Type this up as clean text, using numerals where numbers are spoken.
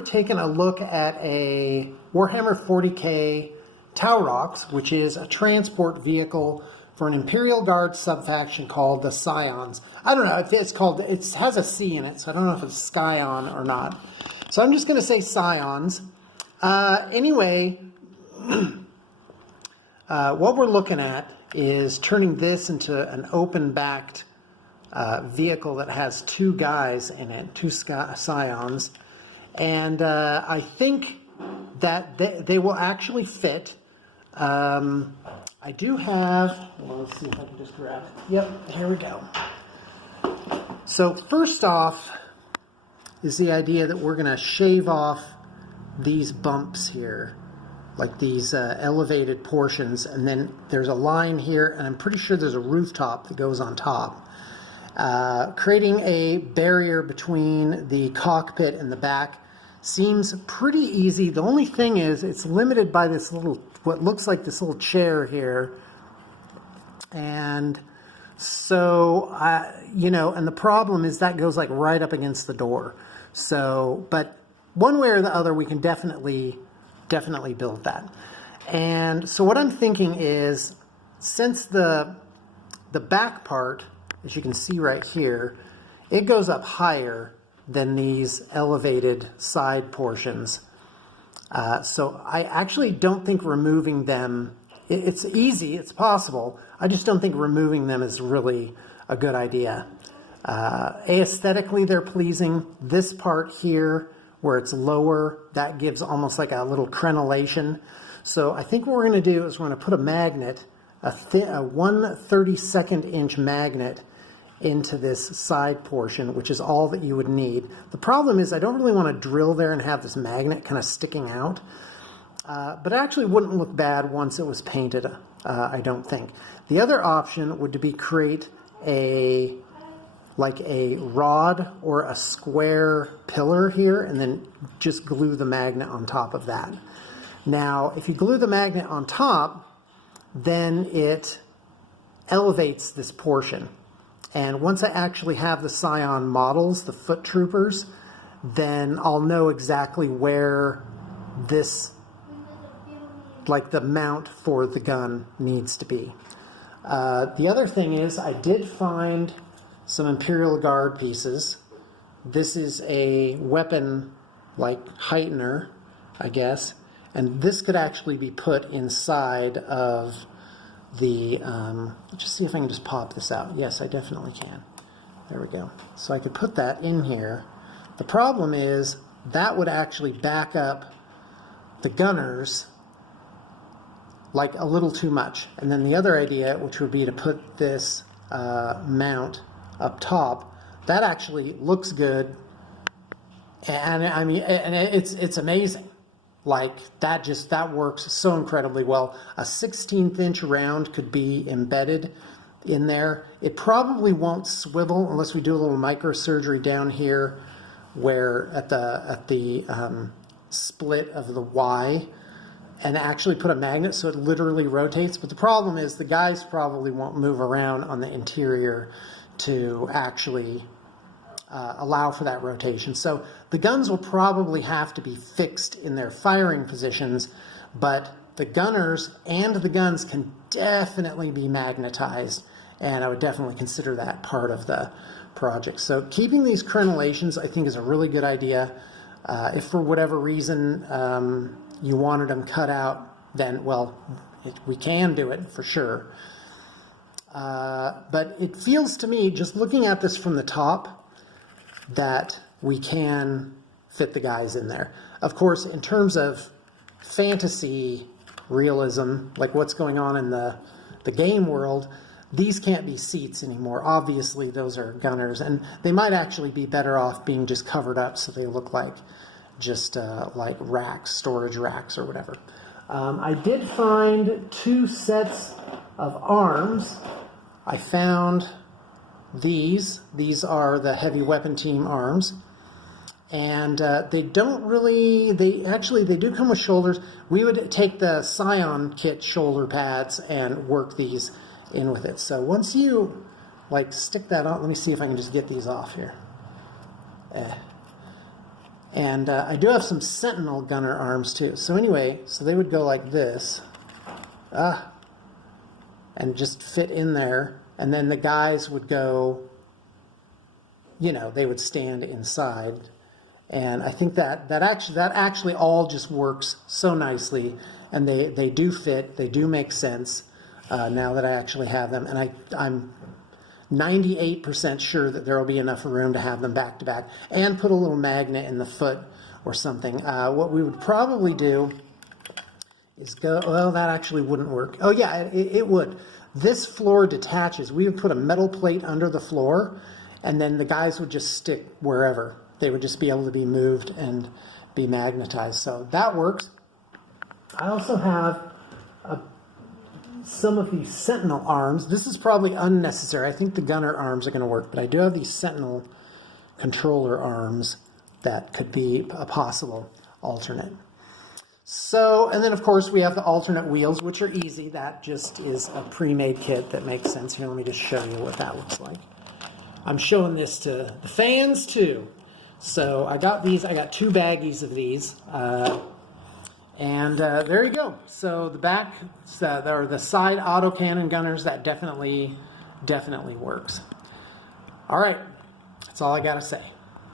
We're taking a look at a Warhammer 40k Taurox, which is a transport vehicle for an Imperial Guard subfaction called the Scions. I don't know if it's called, it has a C in it, so I don't know if it's Scion or not. So I'm just going to say Scions. Anyway, what we're looking at is turning this into an open-backed vehicle that has two guys in it, two Scions. And I think that they will actually fit. I do have, well, let's see if I can just grab it. Yep, here we go. So first off is the idea that we're going to shave off these bumps here, like these elevated portions, and then there's a line here, and I'm pretty sure there's a rooftop that goes on top. Creating a barrier between the cockpit and the back seems pretty easy. The only thing is it's limited by this little, what looks like this little chair here. And so, you know, and the problem is that goes like right up against the door. So, but one way or the other, we can definitely build that. And so what I'm thinking is, since the back part, as you can see right here, it goes up higher than these elevated side portions. So I actually don't think removing them, it's easy, it's possible, I just don't think removing them is really a good idea. Aesthetically, they're pleasing. This part here, where it's lower, that gives almost like a little crenellation. So I think what we're going to do is we're going to put a magnet, a 1/32 inch magnet, into this side portion, which is all that you would need. The problem is I don't really want to drill there and have this magnet kind of sticking out, but it actually wouldn't look bad once it was painted, I don't think. The other option would be create like a rod or a square pillar here, and then just glue the magnet on top of that. Now, if you glue the magnet on top, then it elevates this portion. And once I actually have the Scion models, the foot troopers, then I'll know exactly where this, like the mount for the gun, needs to be. The other thing is I did find some Imperial Guard pieces. This is a weapon like heightener, I guess, and this could actually be put inside of the, just see if I can just pop this out. Yes, I definitely can. There we go. So I could put that in here. The problem is that would actually back up the gunners like a little too much. And then the other idea, which would be to put this mount up top, that actually looks good. And I mean, and it's amazing. Like that works so incredibly well. A 16th inch round could be embedded in there. It probably won't swivel unless we do a little microsurgery down here, where at the split of the Y, and actually put a magnet so it literally rotates. But the problem is the guys probably won't move around on the interior to actually allow for that rotation. So the guns will probably have to be fixed in their firing positions, but the gunners and the guns can definitely be magnetized, and I would definitely consider that part of the project. So keeping these crenellations, I think, is a really good idea. If for whatever reason you wanted them cut out, then, well, we can do it for sure. But it feels to me, just looking at this from the top, that we can fit the guys in there. Of course, in terms of fantasy realism, like what's going on in the game world, these can't be seats anymore. Obviously, those are gunners, and they might actually be better off being just covered up so they look like just like racks, storage racks or whatever. I did find 2 sets of arms. I found these are the heavy weapon team arms, and they don't really, they do come with shoulders. We would take the Scion kit shoulder pads and work these in with it. So once you like stick that on, let me see if I can just get these off here. And I do have some Sentinel gunner arms too. So anyway, so they would go like this, and just fit in there. And then the guys would go, you know, they would stand inside. And I think that actually all just works so nicely. And they do fit, they do make sense now that I actually have them. And I'm 98% sure that there will be enough room to have them back to back and put a little magnet in the foot or something. What we would probably do is go, well, that actually wouldn't work. Oh yeah, it would. This floor detaches. We would put a metal plate under the floor, and then the guys would just stick wherever. They would just be able to be moved and be magnetized. So that works. I also have some of these Sentinel arms. This is probably unnecessary. I think the gunner arms are going to work, but I do have these Sentinel controller arms that could be a possible alternate. So, and then of course we have the alternate wheels, which are easy. That just is a pre-made kit that makes sense. Here, let me just show you what that looks like. I'm showing this to the fans too. So I got these, I got 2 baggies of these. And there you go. So the back, or the side autocannon gunners, that definitely works. All right, that's all I got to say.